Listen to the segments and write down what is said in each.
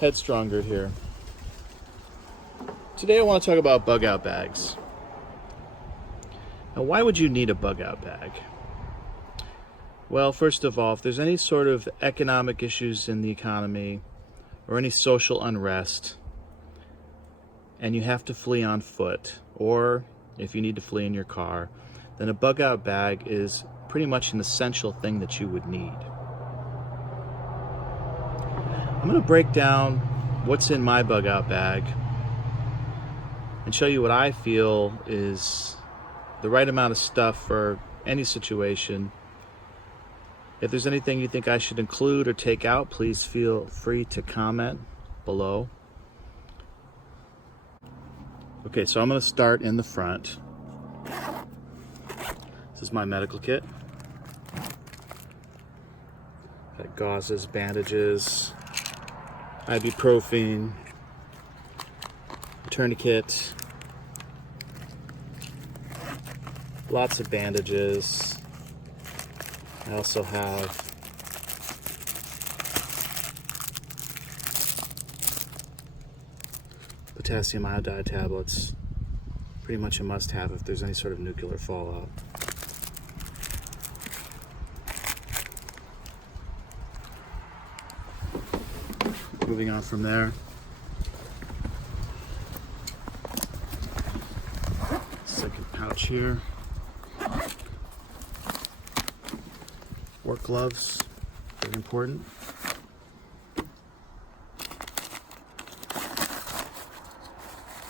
Headstronger here. Today I want to talk about bug out bags. Now, why would you need a bug out bag? Well, first of all, if there's any sort of economic issues in the economy or any social unrest and you have to flee on foot, or if you need to flee in your car, then a bug out bag is pretty much an essential thing that you would need. I'm going to break down what's in my bug out bag and show you what I feel is the right amount of stuff for any situation. If there's anything you think I should include or take out, please feel free to comment below. Okay, so I'm going to start in the front. This is my medical kit. Got gauzes, bandages, ibuprofen, tourniquet, lots of bandages. I also have potassium iodide tablets, pretty much a must-have if there's any sort of nuclear fallout. Moving on from there, second pouch here, work gloves, very important.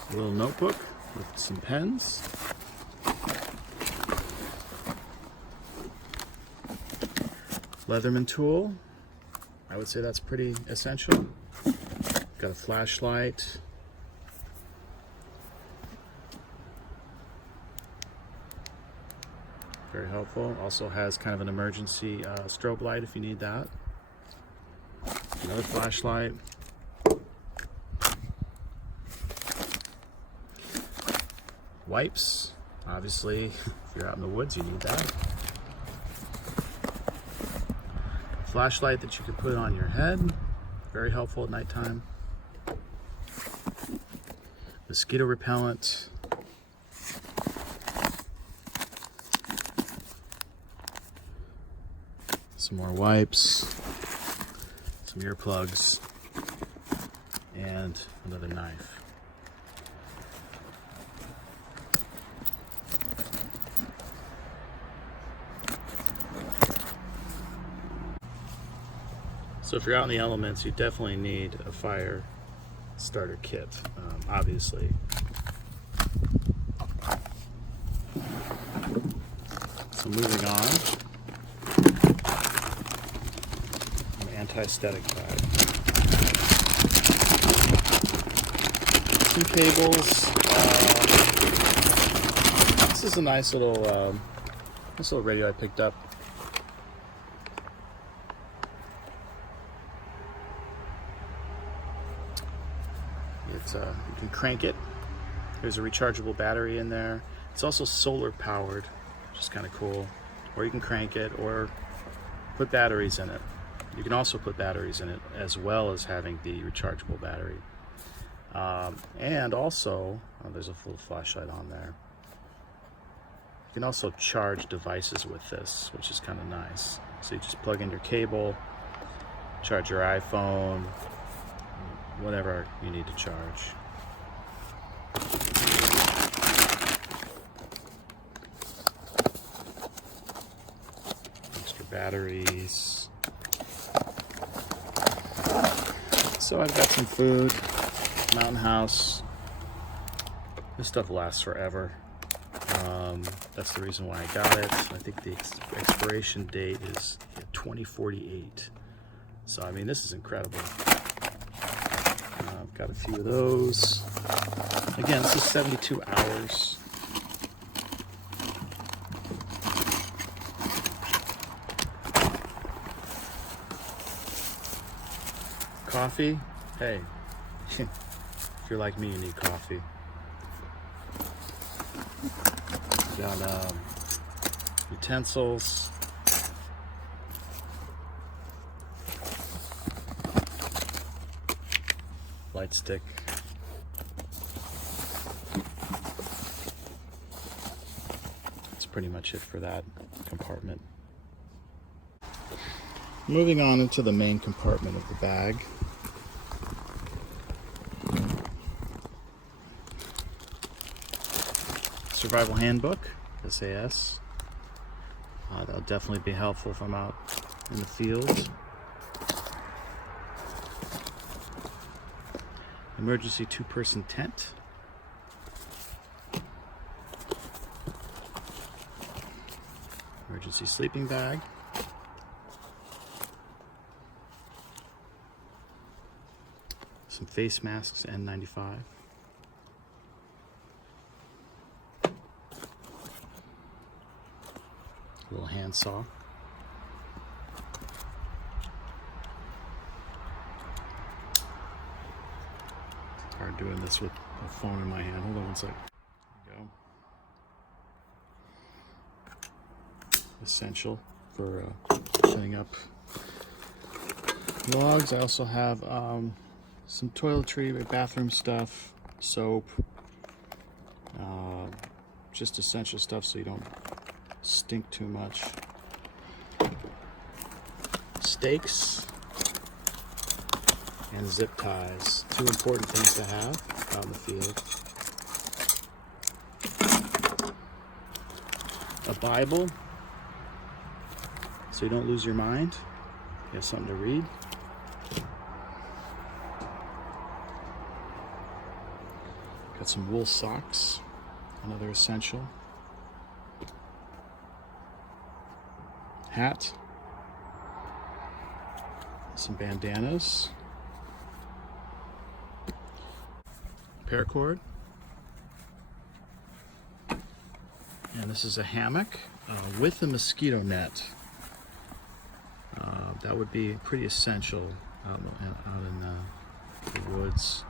A little notebook with some pens. Leatherman tool, I would say that's pretty essential. Got a flashlight. Very helpful. Also has kind of an emergency strobe light if you need that. Another flashlight. Wipes. Obviously, if you're out in the woods, you need that. Flashlight that you can put on your head. Very helpful at nighttime. Mosquito repellent. Some more wipes. Some earplugs. And another knife. So if you're out in the elements, you definitely need a fire starter kit, obviously. So moving on, an anti-static bag. Some cables. This is a nice little radio I picked up. You can crank it. There's a rechargeable battery in there. It's also solar powered, which is kind of cool. Or you can crank it or put batteries in it. You can also put batteries in it as well as having the rechargeable battery. And also, there's a full flashlight on there. You can also charge devices with this, which is kind of nice. So you just plug in your cable, charge your iPhone, whatever you need to charge. Extra batteries. So I've got some food, Mountain House. This stuff lasts forever. That's the reason why I got it. I think the expiration date is 2048. So I mean, this is incredible. I've got a few of those. Again, this is 72 hours. Coffee? Hey, if you're like me, you need coffee. Got utensils. nightstick. That's pretty much it for that compartment. Moving on into the main compartment of the bag. Survival Handbook, SAS. That'll definitely be helpful if I'm out in the field. Emergency 2-person tent. Emergency sleeping bag. Some face masks, N95. A little handsaw. It's hard doing this with a phone in my hand. Hold on one sec. There we go. Essential for setting up logs. I also have some toiletry, bathroom stuff, soap, just essential stuff so you don't stink too much. Stakes and zip ties, 2 important things to have out in the field. A Bible, so you don't lose your mind. You have something to read. Got some wool socks, another essential. Hat, some bandanas, paracord, and this is a hammock with a mosquito net. That would be pretty essential out in the woods.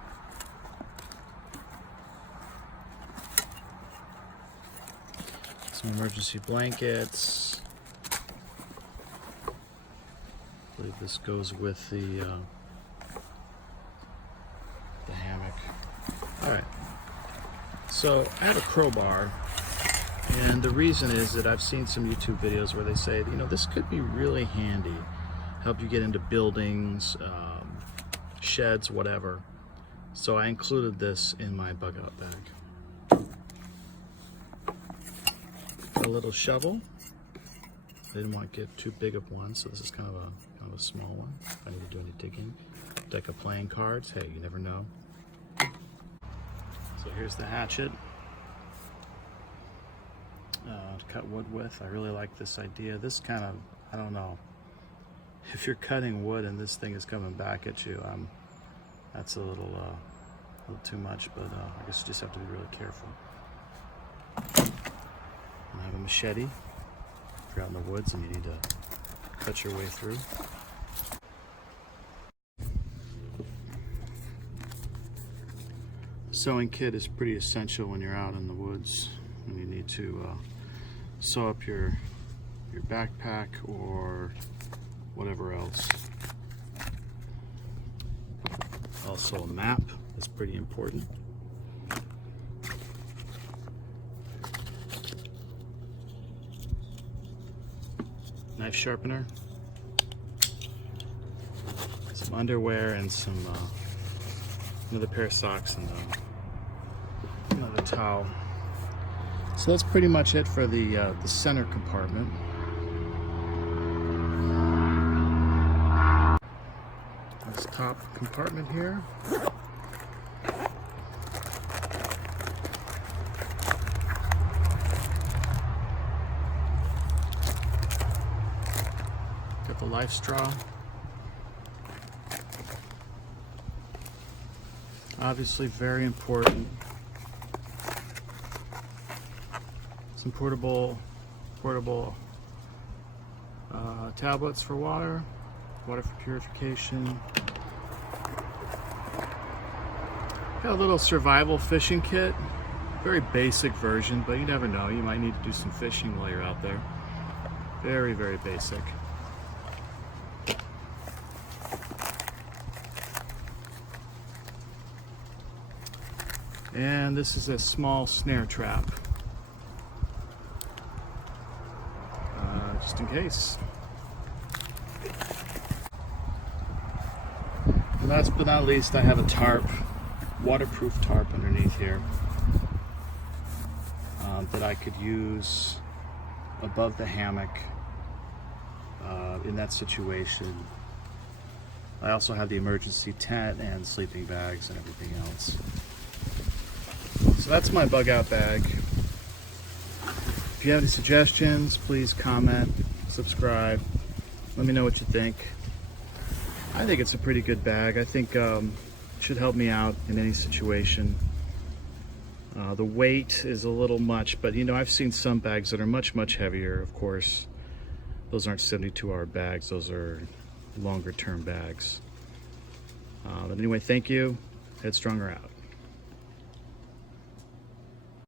Some emergency blankets. I believe this goes with the hammock. All right. So I have a crowbar, and the reason is that I've seen some YouTube videos where they say, you know, this could be really handy, help you get into buildings, sheds, whatever. So I included this in my bug out bag. A little shovel. I didn't want to get too big of one, so this is kind of a small one. If I need to do any digging. Deck of playing cards. Hey, you never know. So here's the hatchet to cut wood with. I really like this idea. This kind of, I don't know, if you're cutting wood and this thing is coming back at you, that's a little too much, but I guess you just have to be really careful. I have a machete if you're out in the woods and you need to cut your way through. A sewing kit is pretty essential when you're out in the woods and you need to sew up your backpack or whatever else. Also, a map is pretty important. Knife sharpener, some underwear, and some another pair of socks and another towel. So that's pretty much it for the center compartment. This top compartment here. Got the life straw. Obviously very important. Some portable tablets for water for purification. Got a little survival fishing kit. Very basic version, but you never know. You might need to do some fishing while you're out there. Very, very basic. And this is a small snare trap, just in case. And last but not least, I have a tarp, waterproof tarp underneath here that I could use above the hammock in that situation. I also have the emergency tent and sleeping bags and everything else. So that's my bug out bag. If you have any suggestions, please comment, subscribe. Let me know what you think. I think it's a pretty good bag. I think it should help me out in any situation. The weight is a little much, but you know, I've seen some bags that are much, much heavier. Of course, those aren't 72-hour bags. Those are longer term bags. But anyway, thank you. Headstronger out.